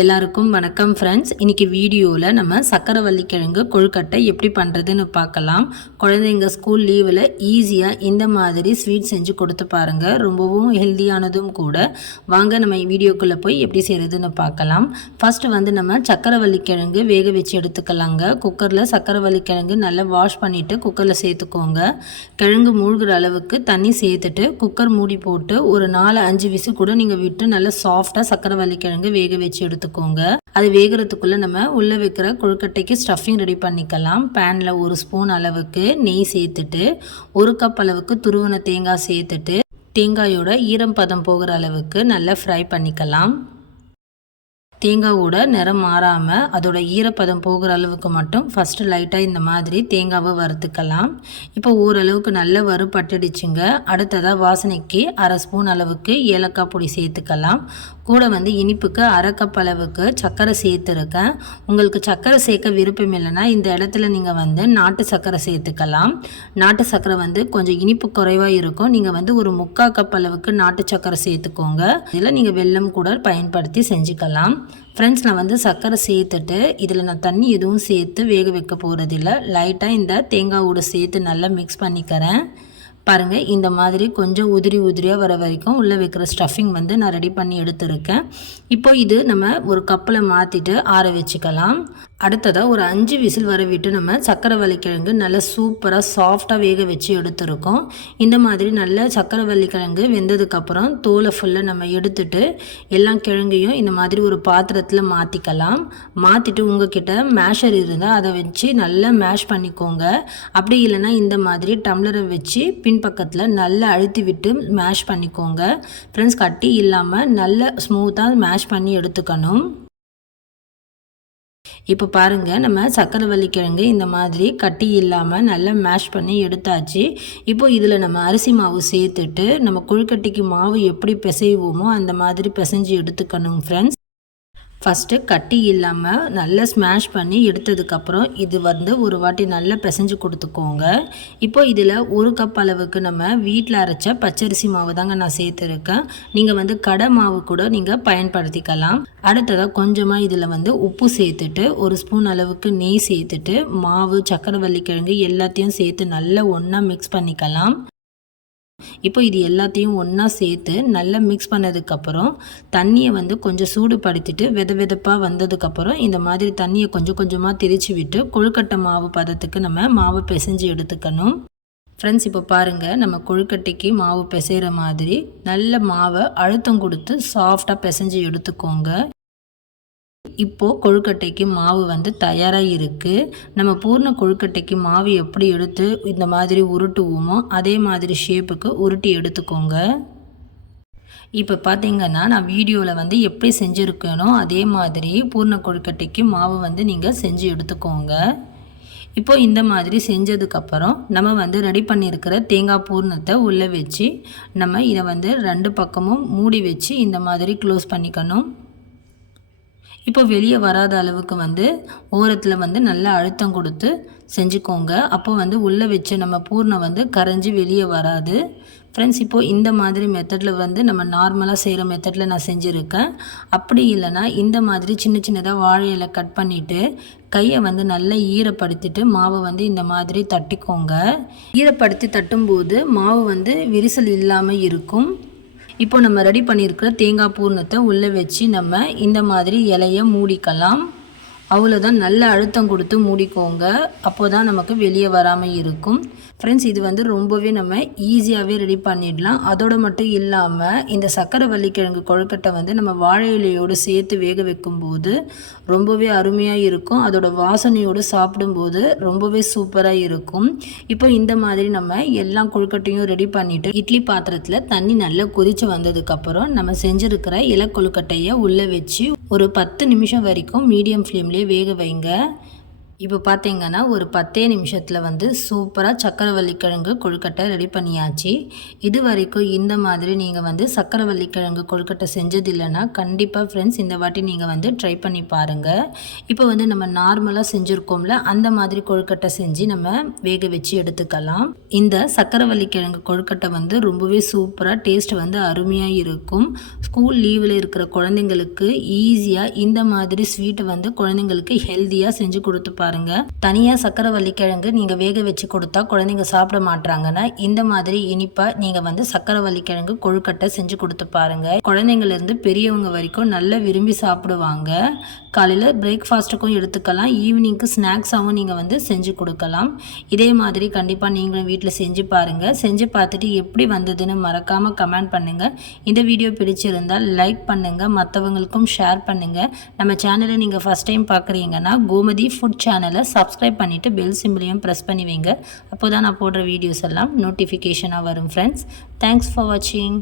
எல்லாருக்கும் வணக்கம் ஃப்ரெண்ட்ஸ் இன்றைக்கி வீடியோவில் நம்ம சக்கரவள்ளி கிழங்கு கொழுக்கட்டை எப்படி பண்ணுறதுன்னு பார்க்கலாம். குழந்தைங்க ஸ்கூல் லீவில் ஈஸியாக இந்த மாதிரி ஸ்வீட் செஞ்சு கொடுத்து பாருங்கள் ரொம்பவும் ஹெல்த்தியானதும் கூட. வாங்க நம்ம வீடியோக்குள்ளே போய் எப்படி செய்கிறதுன்னு பார்க்கலாம். ஃபஸ்ட்டு வந்து நம்ம சக்கரவள்ளி கிழங்கு வேக வச்சு எடுத்துக்கலாங்க. குக்கரில் சக்கரவள்ளி கிழங்கு நல்லா வாஷ் பண்ணிவிட்டு குக்கரில் சேர்த்துக்கோங்க. கிழங்கு மூழ்கிற அளவுக்கு தண்ணி சேர்த்துட்டு குக்கர் மூடி போட்டு ஒரு நாலு அஞ்சு விசு கூட நீங்கள் விட்டு நல்லா சாஃப்டாக சக்கரவள்ளி கிழங்கு வேக வச்சு எடுத்து எடுத்துக்கோங்க. அது வேகிறதுக்குள்ளே நம்ம உள்ளே வைக்கிற கொழுக்கட்டைக்கு ஸ்டஃபிங் ரெடி பண்ணிக்கலாம். பேனில் ஒரு ஸ்பூன் அளவுக்கு நெய் சேர்த்துட்டு ஒரு கப் அளவுக்கு துருவன தேங்காய் சேர்த்துட்டு தேங்காயோட ஈரம் பதம் போகிற அளவுக்கு நல்லா ஃப்ரை பண்ணிக்கலாம். தேங்காவோட நிறம் மாறாமல் அதோட ஈரப்பதம் போகிற அளவுக்கு மட்டும் ஃபஸ்ட்டு லைட்டாக இந்த மாதிரி தேங்காவை வறுத்துக்கலாம். இப்போ ஓரளவுக்கு நல்ல வறுபட்டுடுச்சுங்க அடுத்ததாக வாசனைக்கு அரை ஸ்பூன் அளவுக்கு ஏலக்காய் பொடி சேர்த்துக்கலாம். கூட வந்து இனிப்புக்கு அரை கப் அளவுக்கு சர்க்கரை சேர்த்துருக்கேன். உங்களுக்கு சர்க்கரை சேர்க்க விருப்பம் இல்லைன்னா இந்த இடத்துல நீங்கள் வந்து நாட்டு சர்க்கரை சேர்த்துக்கலாம். நாட்டு சர்க்கரை வந்து கொஞ்சம் இனிப்பு குறைவாக இருக்கும். நீங்கள் வந்து ஒரு முக்கால் கப் அளவுக்கு நாட்டு சர்க்கரை சேர்த்துக்கோங்க. இதில் நீங்கள் வெல்லம் கூட பயன்படுத்தி செஞ்சுக்கலாம். ஃப்ரெண்ட்ஸ் நான் வந்து சர்க்கரை சேர்த்துட்டு இதில் நான் தண்ணி எதுவும் சேர்த்து வேக வைக்க போகிறதில்ல லைட்டாக இந்த தேங்காவோட சேர்த்து நல்லா மிக்ஸ் பண்ணிக்கிறேன். பாருங்கள் இந்த மாதிரி கொஞ்சம் உதிரி உதிரியாக வர வரைக்கும் உள்ளே வைக்கிற ஸ்டஃபிங் வந்து நான் ரெடி பண்ணி எடுத்துருக்கேன். இப்போ இது நம்ம ஒரு கப்பில் மாற்றிட்டு ஆற வச்சுக்கலாம். அடுத்ததாக ஒரு அஞ்சு விசில் வர விட்டு நம்ம சக்கரை கிழங்கு நல்லா சூப்பராக சாஃப்டாக வேக வச்சு எடுத்துருக்கோம். இந்த மாதிரி நல்ல சக்கரை கிழங்கு வெந்ததுக்கப்புறம் தோலை ஃபுல்லாக நம்ம எடுத்துட்டு எல்லா கிழங்கையும் இந்த மாதிரி ஒரு பாத்திரத்தில் மாற்றிக்கலாம் மாற்றிட்டு உங்ககிட்ட மேஷர் இருந்தால் அதை வச்சு நல்லா மேஷ் பண்ணிக்கோங்க. அப்படி இல்லைன்னா இந்த மாதிரி டம்ளரை வச்சு பின்பக்கத்தில் நல்லா அழுத்தி விட்டு மேஷ் பண்ணிக்கோங்க. ஃப்ரெண்ட்ஸ் கட்டி இல்லாமல் நல்ல ஸ்மூத்தாக மேஷ் பண்ணி எடுத்துக்கணும். இப்போ பாருங்கள் நம்ம சக்கரவள்ளி கிழங்கு இந்த மாதிரி கட்டி இல்லாமல் நல்லா மேஷ் பண்ணி எடுத்தாச்சு. இப்போ இதில் நம்ம அரிசி மாவு சேர்த்துட்டு நம்ம கொழுக்கட்டைக்கு மாவு எப்படி பிசைவோமோ அந்த மாதிரி பிசைஞ்சு எடுத்துக்கணும் ஃப்ரெண்ட்ஸ் ஃபஸ்ட்டு கட்டி இல்லாமல் நல்லா ஸ்மாஷ் பண்ணி எடுத்ததுக்கப்புறம் இது வந்து ஒரு வாட்டி நல்லா பிசைஞ்சு கொடுத்துக்கோங்க. இப்போ இதில் ஒரு கப் அளவுக்கு நம்ம வீட்டில் அரைச்ச பச்சரிசி மாவு தாங்க நான் சேர்த்துருக்கேன். நீங்கள் வந்து கடை மாவு கூட நீங்கள் பயன்படுத்திக்கலாம். அடுத்ததாக கொஞ்சமாக இதில் வந்து உப்பு சேர்த்துட்டு ஒரு ஸ்பூன் அளவுக்கு நெய் சேர்த்துட்டு மாவு சக்கரவள்ளி கிழங்கு எல்லாத்தையும் சேர்த்து நல்லா ஒன்றா மிக்ஸ் பண்ணிக்கலாம். இப்போ இது எல்லாத்தையும் ஒன்றா சேர்த்து நல்லா மிக்ஸ் பண்ணதுக்கப்புறம் தண்ணியை வந்து கொஞ்சம் சூடுபடுத்திட்டு வெத வெதப்பாக வந்ததுக்கப்புறம் இந்த மாதிரி தண்ணியை கொஞ்சம் கொஞ்சமாக திரிச்சு விட்டு கொழுக்கட்டை மாவு பதத்துக்கு நம்ம மாவு பிசைஞ்சு எடுத்துக்கணும். ஃப்ரெண்ட்ஸ் இப்போ பாருங்கள் நம்ம கொழுக்கட்டைக்கு மாவு பிசைகிற மாதிரி நல்ல மாவை அழுத்தம் கொடுத்து சாஃப்டாக பிசைஞ்சு எடுத்துக்கோங்க. இப்போது கொழுக்கட்டைக்கு மாவு வந்து தயாராக இருக்குது நம்ம பூர்ண கொழுக்கட்டைக்கு மாவு எப்படி எடுத்து இந்த மாதிரி உருட்டுவோமோ அதே மாதிரி ஷேப்புக்கு உருட்டி எடுத்துக்கோங்க. இப்போ பார்த்தீங்கன்னா நான் வீடியோவில் வந்து எப்படி செஞ்சுருக்கேனோ அதே மாதிரி பூர்ண கொழுக்கட்டைக்கு மாவு வந்து நீங்கள் செஞ்சு எடுத்துக்கோங்க. இப்போ இந்த மாதிரி செஞ்சதுக்கப்புறம் நம்ம வந்து ரெடி பண்ணியிருக்கிற தேங்காய் பூர்ணத்தை உள்ளே வச்சு நம்ம இதை வந்து ரெண்டு பக்கமும் மூடி வச்சு இந்த மாதிரி க்ளோஸ் பண்ணிக்கணும். இப்போ வெளியே வராத அளவுக்கு வந்து ஓரத்தில் வந்து நல்லா அழுத்தம் கொடுத்து செஞ்சுக்கோங்க. அப்போ வந்து உள்ளே வச்சு நம்ம பூர்ணம் வந்து கரைஞ்சி வெளியே வராது. ஃப்ரெண்ட்ஸ் இப்போது இந்த மாதிரி மெத்தடில் வந்து நம்ம நார்மலாக செய்கிற மெத்தடில் நான் செஞ்சுருக்கேன். அப்படி இல்லைனா இந்த மாதிரி சின்ன சின்னதாக வாழையில கட் பண்ணிவிட்டு கையை வந்து நல்லா ஈரப்படுத்திட்டு மாவை வந்து இந்த மாதிரி தட்டிக்கோங்க. ஈரப்படுத்தி தட்டும்போது மாவு வந்து விரிசல் இல்லாமல் இருக்கும். இப்போ நம்ம ரெடி பண்ணியிருக்கிற தேங்காய் பூர்ணத்தை உள்ளே வச்சு நம்ம இந்த மாதிரி இலையை மூடிக்கலாம். அவ்வளோதான் நல்ல அழுத்தம் கொடுத்து மூடிக்கோங்க. அப்போ தான் நமக்கு வெளியே வராமல் இருக்கும். ஃப்ரெண்ட்ஸ் இது வந்து ரொம்பவே நம்ம ஈஸியாகவே ரெடி பண்ணிடலாம். அதோடு மட்டும் இல்லாமல் இந்த சக்கரை வள்ளிக்கிழங்கு கொழுக்கட்டை வந்து நம்ம வாழை இலையோடு சேர்த்து வேக வைக்கும்போது ரொம்பவே அருமையாக இருக்கும். அதோட வாசனையோடு சாப்பிடும்போது ரொம்பவே சூப்பராக இருக்கும். இப்போ இந்த மாதிரி நம்ம எல்லா கொழுக்கட்டையும் ரெடி பண்ணிவிட்டு இட்லி பாத்திரத்தில் தண்ணி நல்லா கொதித்து வந்ததுக்கப்புறம் நம்ம செஞ்சுருக்கிற இலை கொழுக்கட்டையை உள்ளே வச்சு ஒரு பத்து நிமிஷம் வரைக்கும் மீடியம் ஃப்ளேம்லேயே வேக வைங்க. இப்போ பார்த்தீங்கன்னா ஒரு பத்தே நிமிஷத்தில் வந்து சூப்பராக சக்கரவள்ளி கிழங்கு கொழுக்கட்டை ரெடி பண்ணியாச்சு. இது வரைக்கும் இந்த மாதிரி நீங்கள் வந்து சக்கரவள்ளி கிழங்கு கொழுக்கட்டை செஞ்சது இல்லைன்னா கண்டிப்பாக ஃப்ரெண்ட்ஸ் இந்த வாட்டி நீங்கள் வந்து ட்ரை பண்ணி பாருங்கள் இப்போ வந்து நம்ம நார்மலாக செஞ்சுருக்கோம்ல அந்த மாதிரி கொழுக்கட்டை செஞ்சு நம்ம வேக வச்சு எடுத்துக்கலாம். இந்த சக்கரவள்ளி கிழங்கு கொழுக்கட்டை வந்து ரொம்பவே சூப்பராக டேஸ்ட் வந்து அருமையாக இருக்கும். ஸ்கூல் லீவில் இருக்கிற குழந்தைங்களுக்கு ஈஸியாக இந்த மாதிரி ஸ்வீட்டை வந்து குழந்தைங்களுக்கு ஹெல்த்தியாக செஞ்சு கொடுத்து பாருங்கள் தனியாக சக்கரவள்ளி கிழங்கு நீங்கள் வேக வச்சு கொடுத்தா குழந்தைங்க சாப்பிட மாட்டாங்கன்னா இந்த மாதிரி இனிப்பாக நீங்கள் வந்து சக்கரவள்ளி கிழங்கு கொழுக்கட்டை செஞ்சு கொடுத்து பாருங்கள் குழந்தைங்கள்லேருந்து பெரியவங்க வரைக்கும் நல்லா விரும்பி சாப்பிடுவாங்க. காலையில் பிரேக்ஃபாஸ்ட்டுக்கும் எடுத்துக்கலாம். ஈவினிங்க்கு ஸ்நாக்ஸாகவும் நீங்கள் வந்து செஞ்சு கொடுக்கலாம். இதே மாதிரி கண்டிப்பாக நீங்களும் வீட்டில் செஞ்சு பாருங்கள் செஞ்சு பார்த்துட்டு எப்படி வந்ததுன்னு மறக்காமல் கமெண்ட் பண்ணுங்கள் இந்த வீடியோ பிடிச்சிருந்தால் லைக் பண்ணுங்கள் மற்றவங்களுக்கும் ஷேர் பண்ணுங்கள் நம்ம சேனலை நீங்கள் ஃபஸ்ட் டைம் பார்க்குறீங்கன்னா கோமதி ஃபுட் சேனல் சேனலை சப்ஸ்கிரைப் பண்ணிவிட்டு பெல் சிம்பிளையும் ப்ரெஸ் பண்ணி வைங்க. அப்போ தான் நான் போடுற வீடியோஸ் எல்லாம் நோட்டிஃபிகேஷனாக வரும் ஃப்ரெண்ட்ஸ் தேங்க்ஸ் ஃபார் வாட்சிங்